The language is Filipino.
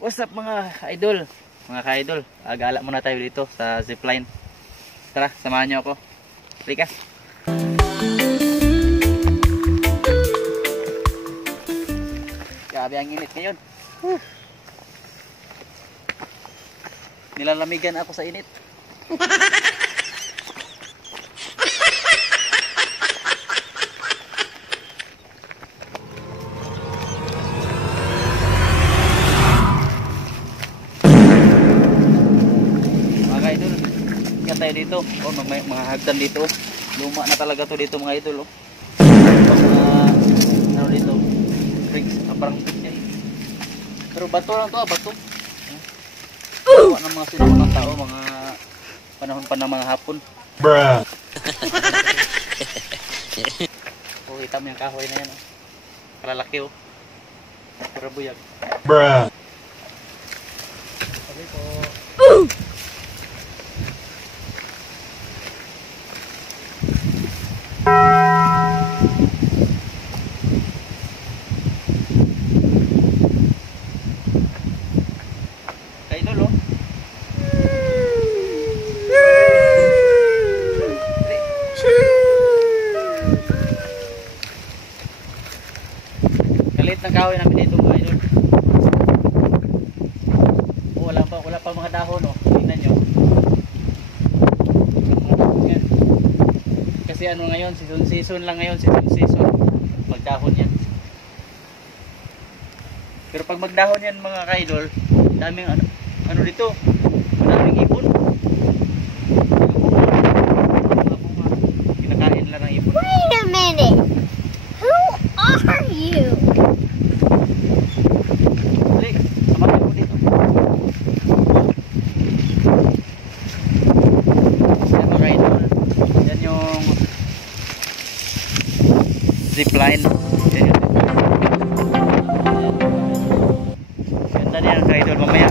What's up mga idol? Mga ka-idol, gala muna tayo dito sa zipline. Tara, samahan niyo ako. Halika. Grabe ang init ngayon. Nilalamigan ako sa init. Tayo dito, oh, may mga hagdan dito, luma na talaga to dito mga idol, oh. Ano dito, bricks, parang bricks yan, pero bato lang to, bato. Gawa ng mga sinuunang tao, mga panahon pa ng mga hapon. Bruh. Oh, kita mo yung kahoy na yan, oh. Kalalaki, oh. Pero buyag. Bruh. Sabi ko, idol, oh. Kalit ng kahoy namin dito mga idol. Oh, wala pa mga dahon, oh. Tingnan nyo. Kasi ano ngayon, season lang ngayon, season. Magdahon yan. Pero pag magdahon yan mga ka-idol, daming ano dito, madaming ipon. Kinakain lang ng ipon. Wait a minute. Who are you? Dali, samahan mo dito. Yan mga ka-idol. Yan yung zipline. Yan yung zipline. Ganda niyan ka-idol, mamaya